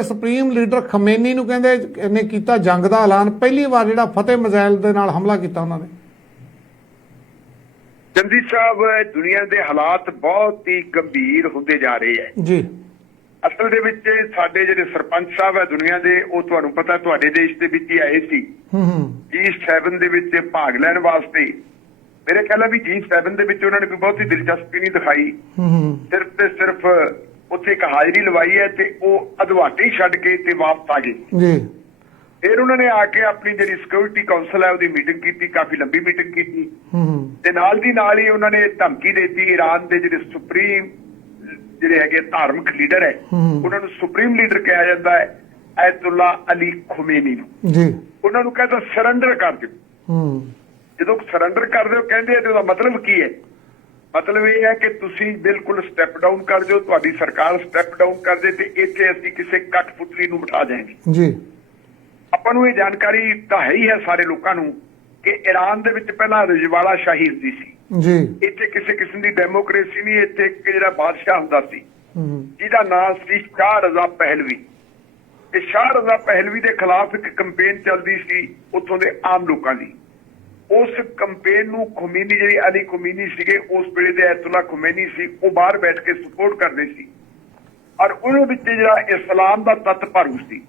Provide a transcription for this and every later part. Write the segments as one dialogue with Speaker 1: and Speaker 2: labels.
Speaker 1: Supreme leader ਖਮੇਨੀ ਨੂੰ ਕਹਿੰਦੇ ਇਹਨੇ ਕੀਤਾ ਜੰਗ ਦਾ ਐਲਾਨ। ਪਹਿਲੀ ਵਾਰ ਜਿਹੜਾ ਫਤਿਹ ਮਿਜ਼ਾਈਲ ਦੇ ਨਾਲ ਹਮਲਾ ਕੀਤਾ ਉਹਨਾਂ ਨੇ।
Speaker 2: ਚੰਦੀ ਸਾਹਿਬ ਦੁਨੀਆ ਦੇ ਹਾਲਾਤ ਬਹੁਤ ਹੀ ਗੰਭੀਰ ਹੁੰਦੇ ਜਾ ਰਹੇ ਹੈ।
Speaker 1: ਜੀ।
Speaker 2: ਅਸਲ ਦੇ ਵਿੱਚ ਸਾਡੇ ਜਿਹੜੇ ਸਰਪੰਚ ਸਾਹਿਬ ਹੈ ਦੁਨੀਆ ਦੇ ਉਹ ਤੁਹਾਨੂੰ ਪਤਾ ਤੁਹਾਡੇ ਦੇਸ਼ ਦੇ ਵਿੱਚ ਹੀ ਆਏ ਸੀ।
Speaker 1: ਹੂੰ ਹੂੰ।
Speaker 2: G7 ਦੇ ਵਿੱਚ ਭਾਗ ਲੈਣ ਵਾਸਤੇ। ਮੇਰੇ ਖਿਆਲ ਹੈ ਵੀ G7 ਦੇ ਵਿੱਚ ਉਹਨਾਂ ਨੇ ਕੋਈ ਬਹੁਤੀ ਦਿਲਚਸਪੀ ਨਹੀਂ ਦਿਖਾਈ।
Speaker 1: ਹੂੰ ਹੂੰ।
Speaker 2: ਸਿਰਫ ਤੇ ਸਿਰਫ ਉੱਥੇ ਇੱਕ ਹਾਜ਼ਰੀ ਲਵਾਈ ਹੈ ਤੇ ਉਹ ਅਧਵਾਟੇ ਛੱਡ ਕੇ ਤੇ ਵਾਪਸ ਆ ਗਏ।
Speaker 1: ਜੀ।
Speaker 2: ਫਿਰ ਉਹਨਾਂ ਨੇ ਆ ਕੇ ਆਪਣੀ ਜਿਹੜੀ ਸਿਕਿਉਰਿਟੀ ਕਾਉਂਸਲ ਹੈ ਉਹਦੀ ਮੀਟਿੰਗ ਕੀਤੀ ਕਾਫੀ ਲੰਬੀ ਮੀਟਿੰਗ ਕੀਤੀ। ਤੇ ਨਾਲ ਦੀ ਨਾਲ ਹੀ ਉਹਨਾਂ ਨੇ ਧਮਕੀ ਦਿੱਤੀ ਈਰਾਨ ਦੇ ਜਿਹੜੇ ਸੁਪਰੀਮ ਜਿਹੜੇ ਹੈਗੇ ਧਾਰਮਿਕ ਲੀਡਰ ਹੈ। ਉਹਨਾਂ ਨੂੰ ਸੁਪਰੀਮ ਲੀਡਰ ਕਿਹਾ ਜਾਂਦਾ ਹੈ ਐਤੁੱਲਾ ਅਲੀ ਖੁਮੇਨੀ ਨੂੰ।
Speaker 1: ਜੀ।
Speaker 2: ਉਹਨਾਂ ਨੂੰ ਕਹਿੰਦਾ ਸਰੈਂਡਰ ਕਰ ਦਿਓ।
Speaker 1: ਹੂੰ।
Speaker 2: ਜਦੋਂ ਸਰੈਂਡਰ ਕਰ ਦਿਓ ਕਹਿੰਦੇ ਆ ਤੇ ਉਹਦਾ ਮਤਲਬ ਕੀ ਹੈ? ਮਤਲਬ ਇਹ ਹੈ ਕਿ ਤੁਸੀਂ ਬਿਲਕੁਲ ਸਟੈਪ ਡਾਊਨ ਕਰ ਦਿਓ ਤੁਹਾਡੀ ਸਰਕਾਰ ਸਟੈਪ ਡਾਊਨ ਕਰ ਦੇ ਤੇ ਇੱਥੇ ਅਸੀਂ ਕਿਸੇ ਕਠਪੁਤਲੀ ਨੂੰ ਬਿਠਾ ਜਾਵਾਂਗੇ
Speaker 1: ਜੀ।
Speaker 2: ਆਪਾਂ ਨੂੰ ਇਹ ਜਾਣਕਾਰੀ ਤਾਂ ਹੈ ਹੀ ਹੈ ਸਾਰੇ ਲੋਕਾਂ ਨੂੰ ਕਿ ਈਰਾਨ ਦੇ ਵਿੱਚ ਪਹਿਲਾਂ ਰਜਵਾਲਾ ਸ਼ਾਹੀ ਹੁੰਦੀ ਸੀ।
Speaker 1: ਜੀ।
Speaker 2: ਇੱਥੇ ਕਿਸੇ ਕਿਸਮ ਦੀ ਡੈਮੋਕ੍ਰੇਸੀ ਨਹੀਂ ਇੱਥੇ ਇੱਕ ਜਿਹੜਾ ਬਾਦਸ਼ਾਹ ਹੁੰਦਾ ਸੀ
Speaker 1: ਹੂੰ।
Speaker 2: ਜਿਹਦਾ ਨਾਮ ਸੀ ਸ਼ਾਹ ਰਜ਼ਾ ਪਹਿਲਵੀ। ਤੇ ਸ਼ਾਹ ਰਜ਼ਾ ਪਹਿਲਵੀ ਦੇ ਖਿਲਾਫ ਇੱਕ ਕੈਂਪੇਨ ਚੱਲਦੀ ਸੀ ਉੱਥੋਂ ਦੇ ਆਮ ਲੋਕਾਂ ਦੀ। ਉਸ ਕੈਂਪੇਨ ਨੂੰ ਖੁਮੇਨੀ ਜਿਹੜੀ ਅਲੀ ਖੁਮੇਨੀ ਸੀਗੇ ਉਸ ਵੇਲੇ ਦੇ ਐਤੁੱਲਾ ਖੁਮੇਨੀ ਸੀ ਉਹ ਬਾਹਰ ਬੈਠ ਕੇ ਸਪੋਰਟ ਕਰਦੇ ਸੀ। ਔਰ ਉਹਦੇ ਵਿੱਚ ਜਿਹੜਾ ਇਸਲਾਮ ਦਾ ਤੱਤ ਭਰੂ ਸੀ।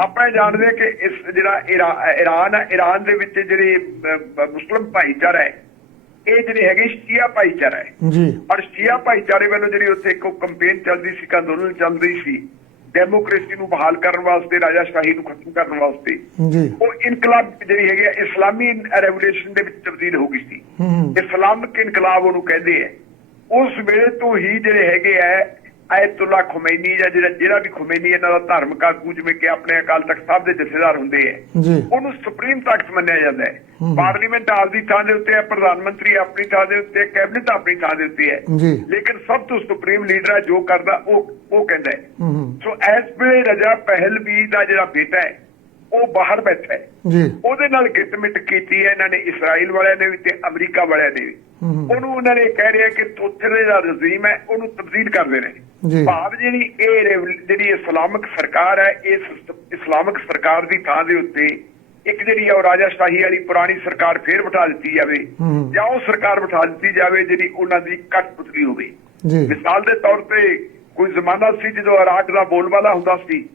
Speaker 2: ਆਪਾਂ ਜਾਣਦੇ ਕਿ ਇਸ ਜਿਹੜਾ ਈਰਾ- ਈਰਾਨ ਹੈ ਈਰਾਨ ਦੇ ਵਿੱਚ ਜਿਹੜੇ ਮੁਸਲਮ ਭਾਈਚਾਰਾ ਹੈ ਇਹ ਜਿਹੜੇ ਹੈਗੇ ਸ਼ੀਆ ਭਾਈਚਾਰਾ ਹੈ।
Speaker 1: ਜੀ।
Speaker 2: ਔਰ ਸ਼ੀਆ ਭਾਈਚਾਰੇ ਵੱਲੋਂ ਜਿਹੜੀ ਉੱਥੇ ਇੱਕ ਕੈਂਪੇਨ ਚੱਲਦੀ ਸੀ ਕਿ ਅੰਦੋਲਨ ਚੱਲ ਰਹੀ ਸੀ ਡੈਮੋਕ੍ਰੇਸੀ ਨੂੰ ਬਹਾਲ ਕਰਨ ਵਾਸਤੇ ਰਾਜਾ ਸ਼ਾਹੀ ਨੂੰ ਖਤਮ ਕਰਨ ਵਾਸਤੇ
Speaker 1: ਜੀ।
Speaker 2: ਉਹ ਇਨਕਲਾਬ ਜਿਹੜੀ ਹੈਗੀ ਆ, ਇਸਲਾਮੀ ਰੈਵੋਲੂਸ਼ਨ ਦੇ ਵਿੱਚ ਤਬਦੀਲ ਹੋ ਗਈ ਸੀ।
Speaker 1: ਹੂੰ ਹੂੰ।
Speaker 2: ਇਸਲਾਮਿਕ ਇਨਕਲਾਬ ਉਹਨੂੰ ਕਹਿੰਦੇ ਆ। ਉਸ ਵੇਲੇ ਤੋਂ ਹੀ ਜਿਹੜੇ ਹੈਗੇ ਆ ਆਇਤੁੱਲਾ ਖੁਮੈਨੀ ਜਾਂ ਜਿਹੜਾ ਜਿਹੜਾ ਵੀ ਖੁਮੈਨੀ ਇਹਨਾਂ ਦਾ ਧਾਰਮਿਕ ਆਗੂ ਜਿਵੇਂ ਕਿ ਆਪਣੇ ਅਕਾਲ ਤਖਤ ਸਾਹਿਬ ਦੇ ਜਥੇਦਾਰ ਹੁੰਦੇ ਆ
Speaker 1: ਜੀ।
Speaker 2: ਉਹਨੂੰ ਸੁਪਰੀਮ ਤਾਕਤ ਮੰਨਿਆ ਜਾਂਦਾ ਹੈ। ਪਾਰਲੀਮੈਂਟ ਆਪਦੀ ਥਾਂ ਦੇ ਉੱਤੇ ਹੈ ਪ੍ਰਧਾਨ ਮੰਤਰੀ ਆਪਣੀ ਥਾਂ ਦੇ ਉੱਤੇ ਕੈਬਨਿਟ ਆਪਣੀ ਥਾਂ ਦੇ ਉੱਤੇ ਹੈ। ਲੇਕਿਨ ਸਭ ਤੋਂ ਸੁਪਰੀਮ ਲੀਡਰ ਹੈ ਜੋ ਕਰਦਾ ਉਹ ਉਹ ਕਹਿੰਦਾ ਹੈ। ਸੋ ਇਸ ਵੇਲੇ ਰਜਾ ਪਹਿਲਵੀ ਦਾ ਜਿਹੜਾ ਬੇਟਾ ਹੈ ਉਹ ਬਾਹਰ ਬੈਠਾ ਹੈ।
Speaker 1: ਜੀ।
Speaker 2: ਉਹਦੇ ਨਾਲ ਗਿੱਟਮਿਟ ਕੀਤੀ ਹੈ ਇਹਨਾਂ ਨੇ ਇਸਰਾਈਲ ਵਾਲਿਆਂ ਨੇ ਵੀ ਤੇ ਅਮਰੀਕਾ ਵਾਲਿਆਂ ਨੇ ਵੀ। ਉਹਨੂੰ ਉਹਨਾਂ ਨੇ ਕਹਿ ਰਿਹਾ ਕਿ ਉੱਥੇ ਦਾ ਰਜ਼ੀਮ ਹੈ ਉਹਨੂੰ ਤਬਦੀਲ ਕਰ ਦੇਣਾ ਹੈ।
Speaker 1: ਜੀ
Speaker 2: ਭਾਵ ਜਿਹੜੀ ਇਹ ਜਿਹੜੀ ਇਸਲਾਮਿਕ ਸਰਕਾਰ ਹੈ ਇਸ ਇਸਲਾਮਿਕ ਸਰਕਾਰ ਦੀ ਥਾਂ ਦੇ ਉੱਤੇ ਇੱਕ ਜਿਹੜੀ ਉਹ ਰਾਜਾ ਸ਼ਾਹੀ ਵਾਲੀ ਪੁਰਾਣੀ ਸਰਕਾਰ ਫੇਰ ਬਿਠਾ ਦਿੱਤੀ ਜਾਵੇ। ਜਾਂ ਉਹ ਸਰਕਾਰ ਬਿਠਾ ਦਿੱਤੀ ਜਾਵੇ ਜਿਹੜੀ ਉਹਨਾਂ ਦੀ ਕਠਪੁਤਲੀ ਹੋਵੇ
Speaker 1: ਜੀ
Speaker 2: ਮਿਸਾਲ ਦੇ ਤੌਰ ਤੇ ਕੋਈ ਜ਼ਮਾਨਾ ਸੀ ਜਦੋਂ ਇਰਾਕ ਦਾ ਬੋਲਬਾਲਾ ਹੁੰਦਾ ਸੀ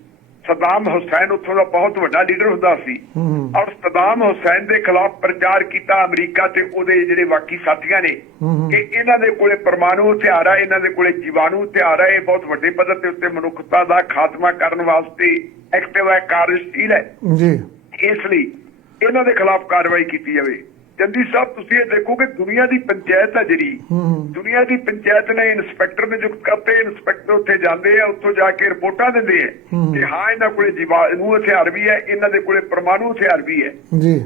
Speaker 2: ਸਦਾਮ ਹੁਸੈਨ ਉੱਥੋਂ ਦਾ ਬਹੁਤ ਵੱਡਾ ਲੀਡਰ ਹੁੰਦਾ ਸੀ। ਔਰ ਸਦਾਮ ਹੁਸੈਨ ਦੇ ਖਿਲਾਫ ਪ੍ਰਚਾਰ ਕੀਤਾ ਅਮਰੀਕਾ ਤੇ ਉਹਦੇ ਜਿਹੜੇ ਬਾਕੀ ਸਾਥੀਆਂ ਨੇ ਕਿ ਇਹਨਾਂ ਦੇ ਕੋਲੇ ਪਰਮਾਣੂ ਹਥਿਆਰ ਆ ਇਹਨਾਂ ਦੇ ਕੋਲੇ ਜੀਵਾਣੂ ਹਥਿਆਰ ਆ ਇਹ ਬਹੁਤ ਵੱਡੇ ਪੱਧਰ ਤੇ ਉੱਤੇ ਮਨੁੱਖਤਾ ਦਾ ਖਾਤਮਾ ਕਰਨ ਵਾਸਤੇ ਐਕਟਿਵ ਹੈ ਕਾਰਜਸ਼ੀਲ ਹੈ।
Speaker 1: ਜੀ।
Speaker 2: ਇਸ ਲਈ ਇਹਨਾਂ ਦੇ ਖਿਲਾਫ ਕਾਰਵਾਈ ਕੀਤੀ ਜਾਵੇ। ਚੰਦੀ ਸਾਹਿਬ ਤੁਸੀਂ ਇਹ ਦੇਖੋ ਕਿ ਦੁਨੀਆ ਦੀ ਪੰਚਾਇਤ ਆ ਜਿਹੜੀ। ਦੁਨੀਆ ਦੀ ਪੰਚਾਇਤ ਨੇ ਇਨਸਪੈਕਟਰ ਨਿਯੁਕਤ ਕਰਤੇ ਇਨਸਪੈਕਟਰ ਉੱਥੇ ਜਾਂਦੇ ਆ ਉੱਥੋਂ ਜਾ ਕੇ ਰਿਪੋਰਟਾਂ ਦਿੰਦੇ ਆ। ਕਿ ਹਾਂ। ਇਹਨਾਂ ਕੋਲੇ ਜੀਵਾਣੂ ਹਥਿਆਰ ਵੀ ਹੈ ਇਹਨਾਂ ਦੇ ਕੋਲੇ ਪਰਮਾਣੂ ਹਥਿਆਰ ਵੀ ਹੈ।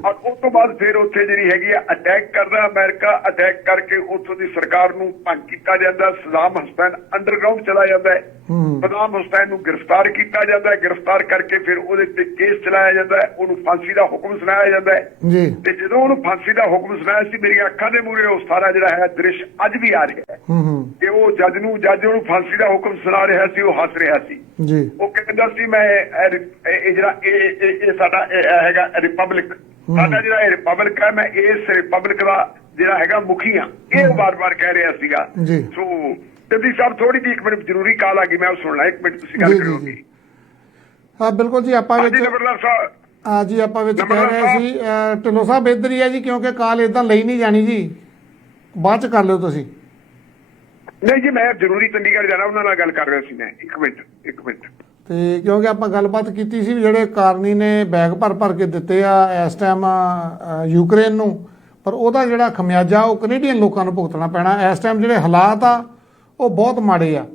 Speaker 2: ਔਰ ਉਸ ਤੋਂ ਬਾਅਦ ਫਿਰ ਉੱਥੇ ਜਿਹੜੀ ਹੈਗੀ ਆ ਅਟੈਕ ਕਰਦਾ ਅਮਰੀਕਾ ਅਟੈਕ ਕਰਕੇ ਉੱਥੋਂ ਦੀ ਸਰਕਾਰ ਨੂੰ ਭੰਗ ਕੀਤਾ ਜਾਂਦਾ ਸਦਾਮ ਹੁਸੈਨ ਅੰਡਰਗਰਾਉਂਡ ਚਲਾ ਜਾਂਦਾ ਹੈ।
Speaker 1: ਹੂੰ
Speaker 2: ਸਦਾਮ ਹੁਸੈਨ ਨੂੰ ਗ੍ਰਿਫਤਾਰ ਕੀਤਾ ਜਾਂਦਾ ਹੈ ਗ੍ਰਿਫਤਾਰ ਕਰਕੇ ਫਿਰ ਉਹਦੇ ਤੇ ਕੇਸ ਚਲਾਇਆ ਜਾਂਦਾ ਹੈ ਉਹਨੂੰ ਫਾਂਸੀ ਦਾ ਹੁਕਮ ਸੁਣਾਇਆ ਜਾਂਦਾ ਹੈ।
Speaker 1: ਜੀ।
Speaker 2: ਤੇ ਜਦੋਂ ਉਹਨੂੰ ਫਾਂਸੀ ਦਾ ਹੁਕਮ ਸੁਣਾਇਆ ਸੀ ਮੇਰੀਆਂ ਅੱਖਾਂ ਦੇ ਮੂਹਰੇ ਉਹ ਸਾਰਾ ਜਿਹੜਾ ਹੈ ਦ੍ਰਿਸ਼ ਅੱਜ ਵੀ ਆ ਰਿਹਾ ਹੈ। ਕਿ ਉਹ ਜੱਜ ਨੂੰ ਜੱਜ ਉਹਨੂੰ ਫਾਂਸੀ ਦਾ ਹੁਕਮ ਸੁਣਾ ਰਿਹਾ ਸੀ ਉਹ ਹੱਸ ਰਿਹਾ ਸੀ।
Speaker 1: ਜੀ।
Speaker 2: ਉਹ ਕਹਿੰਦਾ ਸੀ ਮੈਂ ਇਹ ਜਿਹੜਾ ਇਹ ਸਾਡਾ ਹੈਗਾ ਰਿਪਬਲਿਕ। ਸਾਡਾ ਜਿਹੜਾ ਇਹ ਰਿਪਬਲਿਕ ਹੈ ਮੈਂ ਇਸ ਰਿਪਬਲਿਕ ਦਾ ਜਿਹੜਾ ਹੈਗਾ ਮੁਖੀ ਆ ਇਹ ਵਾਰ-ਵਾਰ ਕਹਿ ਰਿਹਾ ਸੀਗਾ।
Speaker 1: ਜੀ।
Speaker 2: ਸੋ ਜੱਦੀ ਸਾਹਿਬ ਥੋੜੀ ਜਿਹੀ ਇੱਕ ਮਿੰਟ ਜ਼ਰੂਰੀ ਕਾਲ ਆ ਗਈ ਮੈਂ ਉਹ ਸੁਣਨਾ ਇੱਕ ਮਿੰਟ ਤੁਸੀਂ
Speaker 1: ਜੀ
Speaker 2: ਗੱਲ
Speaker 1: ਜੀ
Speaker 2: ਕਰੋਗੇ
Speaker 1: ਜੀ। ਹਾਂ ਬਿਲਕੁਲ ਜੀ ਆਪਾਂ ਵਿੱਚ ਆ ਜੀ ਆਪਾਂ ਵਿੱਚ ਕਹਿ ਰਹੇ ਸੀ ਢਿੱਲੋਂ ਸਾਹਿਬ ਇੱਧਰ ਹੀ ਹੈ ਜੀ ਕਿਉਂਕਿ ਕਾਲ ਇਦਾਂ ਲਈ ਨਹੀਂ ਜਾਣੀ ਜੀ। ਬਾਅਦ ਚ ਕਰ ਲਿਓ ਤੁਸੀਂ।
Speaker 2: ਨਹੀਂ ਜੀ ਮੈਂ ਜ਼ਰੂਰੀ ਚੰਡੀਗੜ੍ਹ ਜਾਣਾ ਉਹਨਾਂ ਨਾਲ ਗੱਲ ਕਰ ਰਿਹਾ ਸੀ ਮੈਂ। ਇੱਕ ਮਿੰਟ ਇੱਕ ਮਿੰਟ।
Speaker 1: ਤੇ ਕਿਉਂਕਿ ਆਪਾਂ ਗੱਲਬਾਤ ਕੀਤੀ ਸੀ ਜਿਹੜੇ ਕਾਰਨੀ ਨੇ ਬੈਗ ਭਰ ਭਰ ਕੇ ਦਿੱਤੇ ਆ ਇਸ ਟਾਈਮ ਯੂਕਰੇਨ ਨੂੰ ਪਰ ਉਹਦਾ ਜਿਹੜਾ ਖਮਿਆਜਾ ਉਹ ਕੈਨੇਡੀਅਨ ਲੋਕਾਂ ਨੂੰ ਭੁਗਤਣਾ ਪੈਣਾ। ਇਸ ਟਾਈਮ ਜਿਹੜੇ ਹਾਲਾਤ ਆ ਉਹ ਬਹੁਤ ਮਾੜੇ ਆ।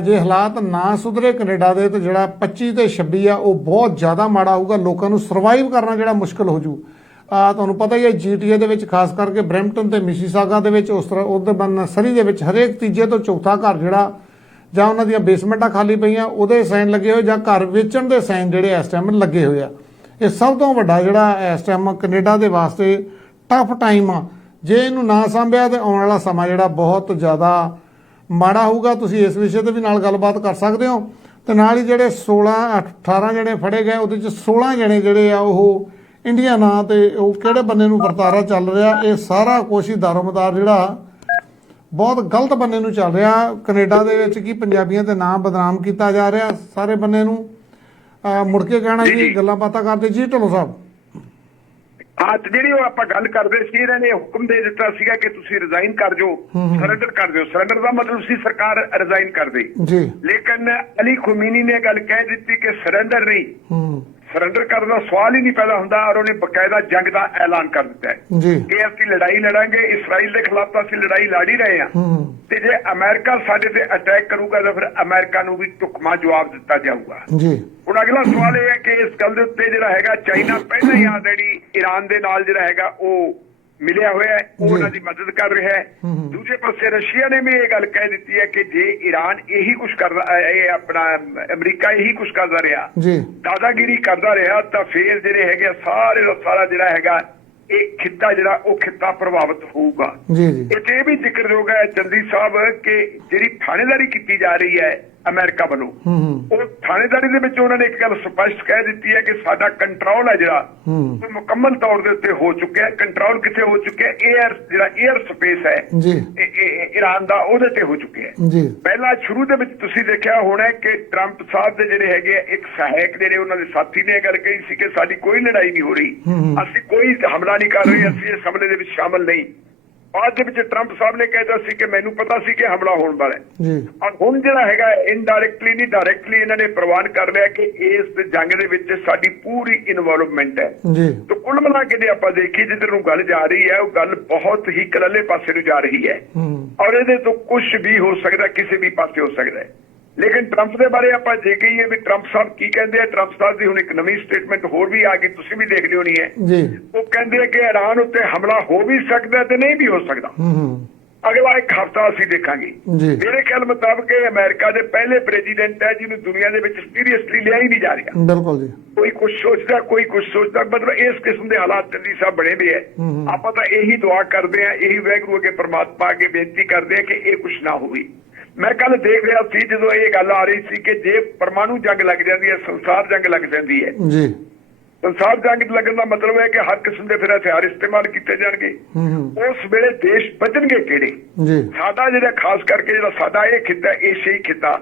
Speaker 1: ਜੇ ਹਾਲਾਤ ਨਾ ਸੁਧਰੇ ਕੈਨੇਡਾ ਦੇ ਤੇ ਜਿਹੜਾ 25 ਤੇ 26 ਆ, ਉਹ ਬਹੁਤ ਜ਼ਿਆਦਾ ਮਾੜਾ ਹੋਊਗਾ। ਲੋਕਾਂ ਨੂੰ ਸਰਵਾਈਵ ਕਰਨਾ ਜਿਹੜਾ ਮੁਸ਼ਕਲ ਹੋ ਜੂ। ਆ, ਤੁਹਾਨੂੰ ਪਤਾ ਹੀ ਹੈ ਜੀਟੀਏ ਦੇ ਵਿੱਚ ਖਾਸ ਕਰਕੇ ਬ੍ਰੈਂਪਟਨ ਤੇ ਮਿਸੀਸਾਗਾ ਦੇ ਵਿੱਚ, ਉਸ ਤਰ੍ਹਾਂ ਉਧਰ ਬੰਨ ਸਰੀ ਦੇ ਵਿੱਚ ਹਰੇਕ ਤੀਜੇ ਤੋਂ ਚੌਥਾ ਘਰ ਜਿਹੜਾ, ਜਾਂ ਉਹਨਾਂ ਦੀਆਂ ਬੇਸਮੈਂਟਾਂ ਖਾਲੀ ਪਈਆਂ, ਉਹਦੇ ਸਾਈਨ ਲੱਗੇ ਹੋਏ ਜਾਂ ਘਰ ਵੇਚਣ ਦੇ ਸਾਈਨ ਜਿਹੜੇ ਇਸ ਟਾਈਮ ਲੱਗੇ ਹੋਏ ਆ। ਇਹ ਸਭ ਤੋਂ ਵੱਡਾ ਜਿਹੜਾ ਇਸ ਟਾਈਮ ਕੈਨੇਡਾ ਦੇ ਵਾਸਤੇ ਟਫ ਟਾਈਮ ਆ। ਜੇ ਇਹਨੂੰ ਨਾ ਸੰਭਿਆ ਤੇ ਆਉਣ ਵਾਲਾ ਸਮਾਂ ਜਿਹੜਾ ਬਹੁਤ ਜ਼ਿਆਦਾ ਮਾੜਾ ਹੋਊਗਾ ਤੁਸੀਂ ਇਸ ਵਿਸ਼ੇ ਤੇ ਵੀ ਨਾਲ ਗੱਲਬਾਤ ਕਰ ਸਕਦੇ ਹੋ। ਤੇ ਨਾਲ ਹੀ ਜਿਹੜੇ 16 18 ਜਣੇ ਫੜੇ ਗਏ ਉਹਦੇ ਚ 16 ਜਣੇ ਜਿਹੜੇ ਆ ਉਹ ਇੰਡੀਆ ਨਾਂ ਤੇ ਉਹ ਕਿਹੜੇ ਬੰਨੇ ਨੂੰ ਵਰਤਾਰਾ ਚੱਲ ਰਿਹਾ ਇਹ ਸਾਰਾ ਕੁਛ ਹੀ ਦਾਰੋਮਦਾਰ ਜਿਹੜਾ ਬਹੁਤ ਗਲਤ ਬੰਨੇ ਨੂੰ ਚੱਲ ਰਿਹਾ। ਕੈਨੇਡਾ ਦੇ ਵਿੱਚ ਕੀ ਪੰਜਾਬੀਆਂ ਦੇ ਨਾਮ ਬਦਨਾਮ ਕੀਤਾ ਜਾ ਰਿਹਾ ਸਾਰੇ ਬੰਨੇ ਨੂੰ ਮੁੜ ਕੇ ਕਹਿਣਾ
Speaker 2: ਜੀ,
Speaker 1: ਗੱਲਾਂ ਬਾਤਾਂ ਕਰਦੇ ਜੀ ਢਿੱਲੋਂ ਸਾਹਿਬ।
Speaker 2: ਹਾਂ ਤੇ ਜਿਹੜੀ ਉਹ ਆਪਾਂ ਗੱਲ ਕਰਦੇ ਸੀ ਇਹਨਾਂ ਨੇ ਹੁਕਮ ਦੇ ਦਿੱਤਾ ਸੀਗਾ ਕਿ ਤੁਸੀਂ ਰਿਜ਼ਾਈਨ ਕਰ ਜਾਓ ਸਰੈਂਡਰ ਕਰ ਦਿਓ। ਸਰੈਂਡਰ ਦਾ ਮਤਲਬ ਸੀ ਸਰਕਾਰ ਰਿਜ਼ਾਈਨ ਕਰ ਦੇ।
Speaker 1: ਜੀ।
Speaker 2: ਲੇਕਿਨ ਅਲੀ ਖੁਮੀਨੀ ਨੇ ਗੱਲ ਕਹਿ ਦਿੱਤੀ ਕਿ ਸਰੈਂਡਰ ਨਹੀਂ।
Speaker 1: ਹੂੰ।
Speaker 2: ਸਰੈਂਡਰ ਕਰਨ ਦਾ ਸਵਾਲ ਹੀ ਨਹੀਂ ਪੈਦਾ ਹੁੰਦਾ ਔਰ ਉਹਨੇ ਬਕਾਇਦਾ ਜੰਗ ਦਾ ਐਲਾਨ ਕਰ ਦਿੱਤਾ ਹੈ।
Speaker 1: ਜੀ।
Speaker 2: ਕਿ ਅਸੀਂ ਲੜਾਈ ਲੜਾਂਗੇ ਇਸਰਾਈਲ ਦੇ ਖਿਲਾਫ ਤਾਂ ਅਸੀਂ ਲੜਾਈ ਲੜ ਹੀ ਰਹੇ ਹਾਂ। ਤੇ ਜੇ ਅਮਰੀਕਾ ਸਾਡੇ ਤੇ ਅਟੈਕ ਕਰੂਗਾ ਤਾਂ ਫਿਰ ਅਮਰੀਕਾ ਨੂੰ ਵੀ ਟੁਕਮਾ ਜਵਾਬ ਦਿੱਤਾ ਜਾਊਗਾ।
Speaker 1: ਜੀ।
Speaker 2: ਹੁਣ ਅਗਲਾ ਸਵਾਲ ਇਹ ਹੈ ਕਿ ਇਸ ਗੱਲ ਦੇ ਉੱਤੇ ਜਿਹੜਾ ਹੈਗਾ ਚਾਈਨਾ ਪਹਿਲਾਂ ਹੀ ਆਲਰੇਡੀ ਈਰਾਨ ਦੇ ਨਾਲ ਜਿਹੜਾ ਹੈਗਾ ਉਹ ਮਿਲਿਆ ਹੋਇਆ ਉਹ। ਉਹਨਾਂ ਦੀ ਮਦਦ ਕਰ ਰਿਹਾ ਹੈ। ਦੂਜੇ ਪਾਸੇ ਰਸ਼ੀਆ ਨੇ ਵੀ ਇਹ ਗੱਲ ਕਹਿ ਦਿੱਤੀ ਹੈ ਕਿ ਜੇ ਈਰਾਨ ਇਹੀ ਕੁਝ ਕਰਦਾ ਇਹ ਆਪਣਾ ਅਮਰੀਕਾ ਇਹੀ ਕੁਝ ਕਰਦਾ ਰਿਹਾ
Speaker 1: ਜੀ
Speaker 2: ਦਾਦਾਗਿਰੀ ਕਰਦਾ ਰਿਹਾ ਤਾਂ ਫੇਰ ਜਿਹੜੇ ਹੈਗੇ ਸਾਰੇ ਦਾ ਸਾਰਾ ਜਿਹੜਾ ਹੈਗਾ ਇਹ ਖਿੱਤਾ ਜਿਹੜਾ ਉਹ ਖਿੱਤਾ ਪ੍ਰਭਾਵਿਤ ਹੋਊਗਾ
Speaker 1: ਜੀ ਜੀ
Speaker 2: ਇੱਥੇ ਇਹ ਵੀ ਜ਼ਿਕਰਯੋਗ ਹੈ ਚੰਦੀ ਸਾਹਿਬ ਕਿ ਜਿਹੜੀ ਥਾਣੇਦਾਰੀ ਕੀਤੀ ਜਾ ਰਹੀ ਹੈ ਅਮਰੀਕਾ ਵੱਲੋਂ। ਉਹ ਥਾਣੇਦਾਰੀ ਦੇ ਵਿੱਚ ਉਹਨਾਂ ਨੇ ਇੱਕ ਗੱਲ ਸਪਸ਼ਟ ਕਹਿ ਦਿੱਤੀ ਹੈ ਕਿ ਸਾਡਾ ਕੰਟਰੋਲ ਹੈ ਜਿਹੜਾ ਉਹ ਮੁਕੰਮਲ ਤੌਰ ਦੇ ਉੱਤੇ ਹੋ ਚੁੱਕਿਆ ਹੈ। ਕੰਟਰੋਲ ਕਿੱਥੇ ਹੋ ਚੁੱਕਿਆ ਹੈ? 에ਅਰ ਜਿਹੜਾ 에ਅਰ ਸਪੇਸ ਹੈ ਈਰਾਨ ਦਾ ਉਹਦੇ ਤੇ ਹੋ ਚੁੱਕਿਆ ਹੈ।
Speaker 1: ਜੀ।
Speaker 2: ਪਹਿਲਾਂ ਸ਼ੁਰੂ ਦੇ ਵਿੱਚ ਤੁਸੀਂ ਦੇਖਿਆ ਹੋਣਾ ਕਿ ਟਰੰਪ ਸਾਹਿਬ ਦੇ ਜਿਹੜੇ ਹੈਗੇ ਇੱਕ ਸਹਾਇਕ ਜਿਹੜੇ ਉਹਨਾਂ ਦੇ ਸਾਥੀ ਨੇ ਗੱਲ ਕਹੀ ਸੀ ਕਿ ਸਾਡੀ ਕੋਈ ਲੜਾਈ ਨਹੀਂ ਹੋ ਰਹੀ। ਅਸੀਂ ਕੋਈ ਹਮਲਾ ਨਹੀਂ ਕਰ ਰਹੇ ਅਸੀਂ ਇਸ ਹਮਲੇ ਦੇ ਵਿੱਚ ਸ਼ਾਮਲ ਨਹੀਂ। ਬਾਅਦ ਦੇ ਵਿੱਚ ਟਰੰਪ ਸਾਹਿਬ ਨੇ ਕਹਿਤਾ ਸੀ ਕਿ ਮੈਨੂੰ ਪਤਾ ਸੀ ਕਿ ਹਮਲਾ ਹੋਣ ਵਾਲਾ ਹੈ। ਔਰ ਹੁਣ ਜਿਹੜਾ ਹੈਗਾ ਇਨਡਾਇਰੈਕਟਲੀ ਨਹੀਂ ਡਾਇਰੈਕਟਲੀ ਇਹਨਾਂ ਨੇ ਪ੍ਰਵਾਨ ਕਰ ਲਿਆ ਕਿ ਇਸ ਜੰਗ ਦੇ ਵਿੱਚ ਸਾਡੀ ਪੂਰੀ ਇਨਵੋਲਵਮੈਂਟ ਹੈ।
Speaker 1: ਜੀ।
Speaker 2: ਤਾਂ ਕੁੱਲ ਮਿਲਾ ਕੇ ਜੇ ਆਪਾਂ ਦੇਖੀਏ ਜਿੱਧਰ ਨੂੰ ਗੱਲ ਜਾ ਰਹੀ ਹੈ ਉਹ ਗੱਲ ਬਹੁਤ ਹੀ ਕਲੱਲੇ ਪਾਸੇ ਨੂੰ ਜਾ ਰਹੀ ਹੈ।
Speaker 1: ਹੂੰ।
Speaker 2: ਔਰ ਇਹਦੇ ਤੋਂ ਕੁਝ ਵੀ ਹੋ ਸਕਦਾ ਕਿਸੇ ਵੀ ਪਾਸੇ ਹੋ ਸਕਦਾ ਹੈ। ਲੇਕਿਨ ਟਰੰਪ ਦੇ ਬਾਰੇ ਆਪਾਂ ਜੇ ਕਹੀਏ ਵੀ ਟਰੰਪ ਸਾਹਿਬ ਕੀ ਕਹਿੰਦੇ ਆ ਟਰੰਪ ਸਾਹਿਬ ਦੀ ਹੁਣ ਇੱਕ ਨਵੀਂ ਸਟੇਟਮੈਂਟ ਹੋਰ ਵੀ ਆ ਗਈ ਤੁਸੀਂ ਵੀ ਦੇਖ ਲਈ ਹੋਣੀ ਹੈ।
Speaker 1: ਜੀ।
Speaker 2: ਉਹ ਕਹਿੰਦੇ ਆ ਕਿ ਇਰਾਨ ਉੱਤੇ ਹਮਲਾ ਹੋ ਵੀ ਸਕਦਾ ਤੇ ਨਹੀਂ ਵੀ ਹੋ ਸਕਦਾ।
Speaker 1: ਹੂੰ ਹੂੰ।
Speaker 2: ਅਗਲਾ ਇੱਕ ਹਫਤਾ ਅਸੀਂ ਦੇਖਾਂਗੇ। ਮੇਰੇ ਖਿਆਲ ਮੁਤਾਬਕ ਇਹ ਅਮਰੀਕਾ ਦੇ ਪਹਿਲੇ ਪ੍ਰੈਜ਼ੀਡੈਂਟ ਹੈ ਜਿਹਨੂੰ ਦੁਨੀਆ ਦੇ ਵਿੱਚ ਸੀਰੀਅਸਲੀ ਲਿਆ ਹੀ ਨਹੀਂ ਜਾ ਰਿਹਾ।
Speaker 1: ਬਿਲਕੁਲ ਜੀ।
Speaker 2: ਕੋਈ ਕੁਝ ਸੋਚਦਾ ਕੋਈ ਕੁਝ ਸੋਚਦਾ ਮਤਲਬ ਇਸ ਕਿਸਮ ਦੇ ਹਾਲਾਤ ਜਲਦੀ ਸਾਹਿਬ ਬਣੇ ਵੀ ਹੂੰ। ਆਪਾਂ ਤਾਂ ਇਹੀ ਦੁਆ ਕਰਦੇ ਆ ਇਹੀ ਵੈਗਰੂ ਅੱਗੇ ਪ੍ਰਮਾਤਮਾ ਅੱਗੇ ਬੇਨਤੀ ਕਰਦੇ ਆ ਕਿ ਇਹ ਕੁਝ ਨਾ ਹੋਵੇ। ਮੈਂ ਕੱਲ ਦੇਖ ਰਿਹਾ ਸੀ ਜਦੋਂ ਇਹ ਗੱਲ ਆ ਰਹੀ ਸੀ ਕਿ ਜੇ ਪਰਮਾਣੂ ਜੰਗ ਲੱਗ ਜਾਂਦੀ ਹੈ ਸੰਸਾਰ ਜੰਗ ਲੱਗ ਜਾਂਦੀ ਹੈ।
Speaker 1: ਜੀ।
Speaker 2: ਸੰਸਾਰ ਜੰਗ ਲੱਗਣ ਦਾ ਮਤਲਬ ਹੈ ਕਿ ਹਰ ਕਿਸਮ ਦੇ ਫਿਰ ਹਥਿਆਰ ਇਸਤੇਮਾਲ ਕੀਤੇ ਜਾਣਗੇ। ਉਸ ਵੇਲੇ ਦੇਸ਼ ਬਚਣਗੇ ਕਿਹੜੇ?
Speaker 1: ਜੀ।
Speaker 2: ਸਾਡਾ ਜਿਹੜਾ ਖਾਸ ਕਰਕੇ ਜਿਹੜਾ ਸਾਡਾ ਇਹ ਖਿੱਤਾ ਏਸ਼ੀਆਈ ਖਿੱਤਾ।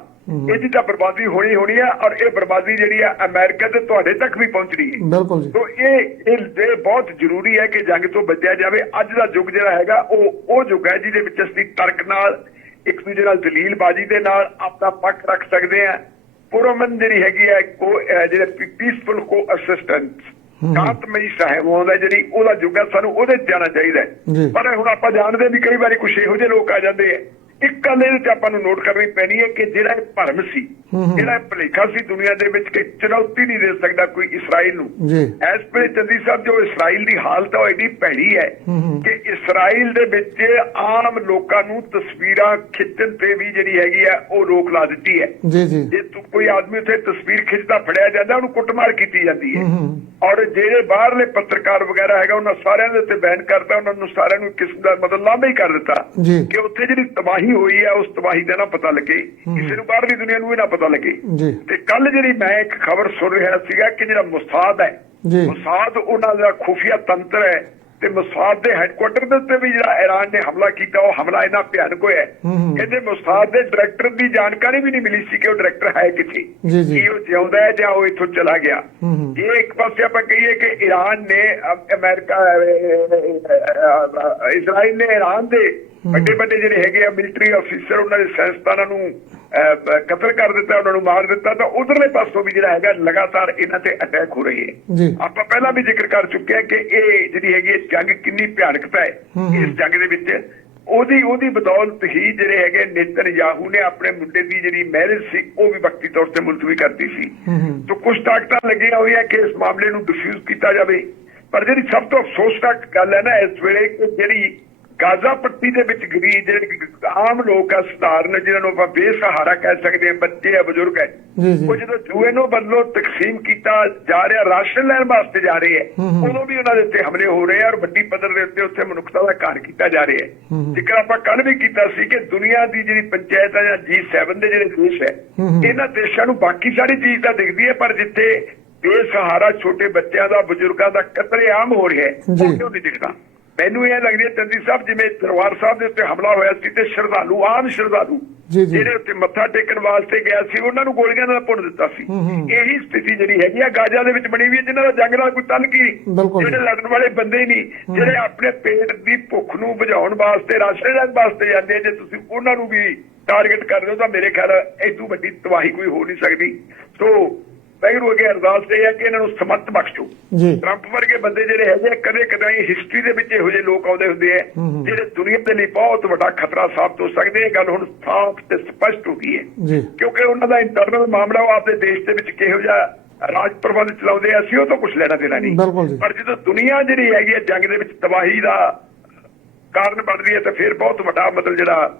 Speaker 2: ਇਹਦੀ ਤਾਂ ਬਰਬਾਦੀ ਹੋਣੀ ਹੋਣੀ ਹੈ ਔਰ ਇਹ ਬਰਬਾਦੀ ਜਿਹੜੀ ਆ ਅਮਰੀਕਾ ਤੇ ਤੁਹਾਡੇ ਤੱਕ ਵੀ ਪਹੁੰਚਣੀ ਹੈ।
Speaker 1: ਬਿਲਕੁਲ ਜੀ।
Speaker 2: ਸੋ ਇਹ ਇਹ ਇਹ ਬਹੁਤ ਜ਼ਰੂਰੀ ਹੈ ਕਿ ਜੰਗ ਤੋਂ ਬਚਿਆ ਜਾਵੇ। ਅੱਜ ਦਾ ਯੁੱਗ ਜਿਹੜਾ ਹੈਗਾ ਉਹ ਉਹ ਯੁੱਗ ਹੈ ਜਿਹਦੇ ਵਿੱਚ ਅਸੀਂ ਤਰਕ ਨਾਲ ਇੱਕ ਦੂਜੇ ਨਾਲ ਦਲੀਲਬਾਜ਼ੀ ਦੇ ਨਾਲ ਆਪਣਾ ਪੱਖ ਰੱਖ ਸਕਦੇ ਹਾਂ ਪੁਰਮਨ ਜਿਹੜੀ ਹੈਗੀ ਹੈ ਕੋ ਜਿਹੜੇ ਪੀਸਫੁਲ ਕੋ ਅਸਿਸਟੈਂਸ
Speaker 1: ਹਮ।
Speaker 2: ਸ਼ਾਂਤਮਈ ਸਹਿਮੋਂ ਦਾ ਜਿਹੜੀ ਉਹਦਾ ਹੈ ਸਾਨੂੰ ਉਹਦੇ ਜਾਣਾ ਚਾਹੀਦਾ। ਪਰ ਹੁਣ ਆਪਾਂ ਜਾਣਦੇ ਵੀ ਕਈ ਵਾਰੀ ਕੁਝ ਇਹੋ ਜਿਹੇ ਲੋਕ ਆ ਜਾਂਦੇ ਆ ਇੱਕ ਗੱਲ ਇਹਦੇ ਆਪਾਂ ਨੂੰ ਨੋਟ ਕਰਨੀ ਪੈਣੀ ਹੈ ਕਿ ਜਿਹੜਾ ਇਹ ਭਰਮ ਸੀ। ਜਿਹੜਾ ਭੁਲੇਖਾ ਸੀ ਦੁਨੀਆ ਦੇ ਵਿੱਚ ਕਿ ਚੁਣੌਤੀ ਨਹੀਂ ਦੇ ਸਕਦਾ ਕੋਈ ਇਸਰਾਇਲ ਨੂੰ।
Speaker 1: ਜੀ।
Speaker 2: ਐਸ ਵੇਲੇ ਚੰਦੀ ਸਾਹਿਬ ਜੋ ਇਸਰਾਇਲ ਦੀ ਹਾਲਤ ਹੈ ਉਹ ਇੰਨੀ ਭੈੜੀ ਹੈ
Speaker 1: ਹੂੰ ਹੂੰ।
Speaker 2: ਕਿ ਇਸਰਾਇਲ ਦੇ ਵਿੱਚ ਆਮ ਲੋਕਾਂ ਨੂੰ ਤਸਵੀਰਾਂ ਖਿੱਚਣ ਤੇ ਵੀ ਜਿਹੜੀ ਹੈਗੀ ਆ ਉਹ ਰੋਕ ਲਾ ਦਿੱਤੀ ਹੈ।
Speaker 1: ਜੀ ਜੀ।
Speaker 2: ਜੇ ਤੂੰ ਕੋਈ ਆਦਮੀ ਉੱਥੇ ਤਸਵੀਰ ਖਿੱਚਦਾ ਫੜਿਆ ਜਾਂਦਾ ਉਹਨੂੰ ਕੁੱਟਮਾਰ ਕੀਤੀ ਜਾਂਦੀ ਹੈ।
Speaker 1: ਹੂੰ ਹੂੰ।
Speaker 2: ਔਰ ਜਿਹੜੇ ਬਾਹਰਲੇ ਪੱਤਰਕਾਰ ਵਗੈਰਾ ਹੈਗਾ ਉਹਨਾਂ ਸਾਰਿਆਂ ਦੇ ਉੱਤੇ ਬੈਨ ਕਰਤਾ ਉਹਨਾਂ ਨੂੰ ਸਾਰਿਆਂ ਨੂੰ ਕਿਸਮ ਦਾ ਮਤਲਬ ਲਾਂਭਾ ਹੀ ਕਰ ਦਿੱਤਾ ਕਿ ਉੱਥੇ ਜਿਹੜੀ ਤਬਾਹੀ ਹੋਈ ਹੈ ਉਸ ਤਬਾਹੀ ਦਾ ਨਾ ਪਤਾ ਲੱਗੇ। ਕਿਸੇ ਨੂੰ ਬਾਹਰਲੀ ਦੁਨੀਆ ਨੂੰ ਵੀ ਨਾ ਪਤਾ ਲੱਗੇ। ਤੇ ਕੱਲ ਜਿਹੜੀ ਮੈਂ ਇੱਕ ਖਬਰ ਸੁਣ ਰਿਹਾ ਸੀਗਾ ਕਿ ਜਿਹੜਾ ਮੁਸਾਦ ਹੈ ਮੁਸਾਦ ਉਹਨਾਂ ਦਾ ਖੁਫੀਆ ਤੰਤਰ ਹੈ। ਤੇ ਮੁਸਾਦ ਦੇ ਹੈੱਡਕੁਆਟਰ ਦੇ ਉੱਤੇ ਵੀ ਜਿਹੜਾ ਈਰਾਨ ਨੇ ਹਮਲਾ ਕੀਤਾ ਉਹ ਹਮਲਾ ਇਹਨਾਂ ਭਿਆਨਕ ਹੋਇਆ। ਕਹਿੰਦੇ ਮੁਸਾਦ ਦੇ ਡਾਇਰੈਕਟਰ ਦੀ ਜਾਣਕਾਰੀ ਵੀ ਨਹੀਂ ਮਿਲੀ ਸੀ ਕਿ ਉਹ ਡਾਇਰੈਕਟਰ ਹੈ ਕਿੱਥੇ। ਕੀ ਉਹ ਜਿਉਂਦਾ ਹੈ ਜਾਂ ਉਹ ਇੱਥੋਂ ਚਲਾ ਗਿਆ। ਇਹ ਇੱਕ ਪਾਸੇ ਆਪਾਂ ਕਹੀਏ ਕਿ ਈਰਾਨ ਨੇ ਅਮਰੀਕਾ ਇਜ਼ਰਾਈਲ ਨੇ ਈਰਾਨ ਦੇ ਵੱਡੇ ਵੱਡੇ ਜਿਹੜੇ ਹੈਗੇ ਆ ਮਿਲਟਰੀ ਅਫੀਸਰ ਉਹਨਾਂ ਦੇ ਸਾਇੰਸਦਾਨਾਂ ਨੂੰ ਕਤਲ ਕਰ ਦਿੱਤਾ ਉਹਨਾਂ ਨੂੰ ਮਾਰ ਦਿੱਤਾ ਤਾਂ ਉਧਰਲੇ ਪਾਸੋਂ ਵੀ ਜਿਹੜਾ ਹੈਗਾ ਲਗਾਤਾਰ ਇਹਨਾਂ ਤੇ ਅਟੈਕ ਹੋ ਰਹੇ ਹੈ। ਆਪਾਂ ਪਹਿਲਾਂ ਵੀ ਜ਼ਿਕਰ ਕਰ ਚੁੱਕੇ ਹਾਂ ਕਿ ਇਹ ਜਿਹੜੀ ਹੈਗੀ ਜੰਗ ਕਿੰਨੀ ਭਿਆਨਕਤਾ ਹੈ। ਇਸ ਜੰਗ ਦੇ ਵਿੱਚ ਉਹਦੀ ਉਹਦੀ ਬਦੌਲਤ ਹੀ ਜਿਹੜੇ ਹੈਗੇ ਨਿਤਨ ਯਾਹੂ ਨੇ ਆਪਣੇ ਮੁੰਡੇ ਦੀ ਜਿਹੜੀ ਮੈਰਿਜ ਸੀ ਉਹ ਵੀ ਵਕਤੀ ਤੌਰ ਤੇ ਮੁਲਤਵੀ ਕਰਤੀ ਸੀ। ਤੋ ਕੁਝ ਤਾਕਤਾਂ ਲੱਗੀਆਂ ਹੋਈਆਂ ਕਿ ਇਸ ਮਾਮਲੇ ਨੂੰ ਡਿਫਿਊਜ਼ ਕੀਤਾ ਜਾਵੇ। ਪਰ ਜਿਹੜੀ ਸਭ ਤੋਂ ਅਫਸੋਸਨਾਕ ਗੱਲ ਹੈ ਨਾ ਇਸ ਵੇਲੇ ਕਿ ਜਿਹੜੀ ਗਾਜ਼ਾ ਪੱਟੀ ਦੇ ਵਿੱਚ ਗਰੀਬ ਜਿਹੜੇ ਆਮ ਲੋਕ ਆ ਸਧਾਰਨ ਜਿਨ੍ਹਾਂ ਨੂੰ ਆਪਾਂ ਬੇਸਹਾਰਾ ਕਹਿ ਸਕਦੇ ਹਾਂ ਬੱਚੇ ਆ ਬਜ਼ੁਰਗ ਹੈ ਉਹ ਜਦੋਂ ਯੂਐਨਓ ਵੱਲੋਂ ਤਕਸੀਮ ਕੀਤਾ ਜਾ ਰਿਹਾ ਰਾਸ਼ਨ ਲੈਣ ਵਾਸਤੇ ਜਾ ਰਹੇ ਹੈ। ਉਦੋਂ ਵੀ ਉਹਨਾਂ ਦੇ ਉੱਤੇ ਹਮਲੇ ਹੋ ਰਹੇ ਆ ਔਰ ਵੱਡੀ ਪੱਧਰ ਦੇ ਉੱਤੇ ਉੱਥੇ ਮਨੁੱਖਤਾ ਦਾ ਘਾਣ ਕੀਤਾ ਜਾ ਰਿਹਾ
Speaker 1: ਹੂੰ।
Speaker 2: ਜਿਕਰ ਆਪਾਂ ਕੱਲ ਵੀ ਕੀਤਾ ਸੀ ਕਿ ਦੁਨੀਆ ਦੀ ਜਿਹੜੀ ਪੰਚਾਇਤ ਹੈ ਜਾਂ G7 ਦੇ ਜਿਹੜੇ ਦੇਸ਼ ਹੈ। ਇਹਨਾਂ ਦੇਸ਼ਾਂ ਨੂੰ ਬਾਕੀ ਸਾਰੀ ਚੀਜ਼ ਤਾਂ ਦਿਖਦੀ ਹੈ ਪਰ ਜਿੱਥੇ ਬੇਸਹਾਰਾ ਛੋਟੇ ਬੱਚਿਆਂ ਦਾ ਬਜ਼ੁਰਗਾਂ ਦਾ ਕਤਲੇਆਮ ਹੋ ਰਿਹਾ ਹੈ। ਉਹ ਕਿਉਂ ਨਹੀਂ ਦਿਖਦਾ ਮੈਨੂੰ ਇਹ ਲੱਗਦੀ ਹੈ ਚੰਦੀ ਸਾਹਿਬ ਜਿਵੇਂ ਦਰਬਾਰ ਸਾਹਿਬ ਦੇ ਉੱਤੇ ਹਮਲਾ ਹੋਇਆ ਸੀ ਤੇ ਸ਼ਰਧਾਲੂ ਆਮ ਸ਼ਰਧਾਲੂ। ਜਿਹੜੇ ਉੱਤੇ ਮੱਥਾ ਟੇਕਣ ਵਾਸਤੇ ਗਿਆ ਸੀ ਉਹਨਾਂ ਨੂੰ ਗੋਲੀਆਂ ਨਾਲ ਭੁੰਨ ਦਿੱਤਾ ਸੀ। ਇਹੀ ਸਥਿਤੀ ਜਿਹੜੀ ਹੈਗੀ ਆ ਗਾਜ਼ਾ ਦੇ ਵਿੱਚ ਬਣੀ ਹੈ ਜਿਨ੍ਹਾਂ ਦਾ ਜੰਗ ਨਾਲ ਕੋਈ ਤਲਕ ਹੀ। ਜਿਹੜੇ ਲੜਨ ਵਾਲੇ ਬੰਦੇ ਹੀ ਨਹੀਂ ਜਿਹੜੇ ਆਪਣੇ ਪੇਟ ਦੀ ਭੁੱਖ ਨੂੰ ਬੁਝਾਉਣ ਵਾਸਤੇ ਰਾਸ਼ਨ ਲੈਣ ਵਾਸਤੇ ਜਾਂਦੇ ਜੇ ਤੁਸੀਂ ਉਹਨਾਂ ਨੂੰ ਵੀ ਟਾਰਗੇਟ ਕਰ ਰਹੇ ਹੋ ਤਾਂ ਮੇਰੇ ਖਿਆਲ ਇਦੋਂ ਵੱਡੀ ਤਬਾਹੀ ਕੋਈ ਹੋ ਨਹੀਂ ਸਕਦੀ ਸੋ ਵੈਗਰੂ ਅਗੇ ਅਰਦਾਸ ਇਹ ਹੈ ਕਿ ਇਹਨਾਂ ਨੂੰ ਸਮਤ ਬਖਸ਼ੋ।
Speaker 1: ਜੀ।
Speaker 2: ਟਰੰਪ ਵਰਗੇ ਬੰਦੇ ਜਿਹੜੇ ਹੈਗੇ ਆ, ਕਦੇ ਕਦਾਈ ਹਿਸਟਰੀ ਦੇ ਵਿੱਚ ਇਹੋ ਜਿਹੇ ਲੋਕ ਆਉਂਦੇ ਹੁੰਦੇ ਆ। ਜਿਹੜੇ ਦੁਨੀਆ ਦੇ ਲਈ ਬਹੁਤ ਵੱਡਾ ਖਤਰਾ ਸਾਬਤ ਹੋ ਸਕਦੇ ਇਹ ਗੱਲ ਹੁਣ ਸਾਫ਼ ਤੇ ਸਪਸ਼ਟ ਹੋ ਗਈ ਹੈ।
Speaker 1: ਜੀ।
Speaker 2: ਕਿਉਂਕਿ ਉਹਨਾਂ ਦਾ ਇੰਟਰਨਲ ਮਾਮਲਾ ਉਹ ਆਪਦੇ ਦੇਸ਼ ਦੇ ਵਿੱਚ ਕਿਹੋ ਜਿਹਾ ਰਾਜ ਪ੍ਰਬੰਧ ਚਲਾਉਂਦੇ ਆ ਅਸੀਂ ਉਹ ਤੋਂ ਕੁਝ ਲੈਣਾ ਦੇਣਾ ਨਹੀਂ। ਪਰ ਜਦੋਂ ਦੁਨੀਆ ਜਿਹੜੀ ਹੈਗੀ ਹੈ ਜੰਗ ਦੇ ਵਿੱਚ ਤਬਾਹੀ ਦਾ ਕਾਰਨ ਬਣਦੀ ਹੈ ਤਾਂ ਫਿਰ ਬਹੁਤ ਵੱਡਾ ਮਤਲਬ ਜਿਹੜਾ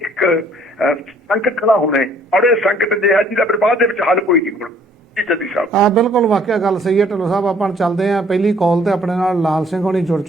Speaker 2: ਇੱਕ ਸੰਕਟ ਖੜਾ ਹੋਣਾ ਹੈ। ਔਰ ਇਹ ਸੰਕਟ ਜਿਹੜਾ ਜਿਹਦਾ ਫਿਰ ਬਾਅਦ ਦੇ ਵਿੱਚ ਹੱਲ ਕੋਈ ਨਹੀਂ ਹੋਣਾ। ਜੀ ਜੱਦੀ ਸਾਹਿਬ
Speaker 1: ਆ ਬਿਲਕੁਲ, ਵਾਕਿਆ ਗੱਲ ਸਹੀ ਹੈ। ਢਿੱਲੋਂ ਸਾਹਿਬ, ਆਪਾਂ ਚੱਲਦੇ ਆ ਪਹਿਲੀ ਕਾਲ ਤੇ ਆਪਣੇ ਨਾਲ ਲਾਲ ਸਿੰਘ ਹੋਣੀ ਜੁੜ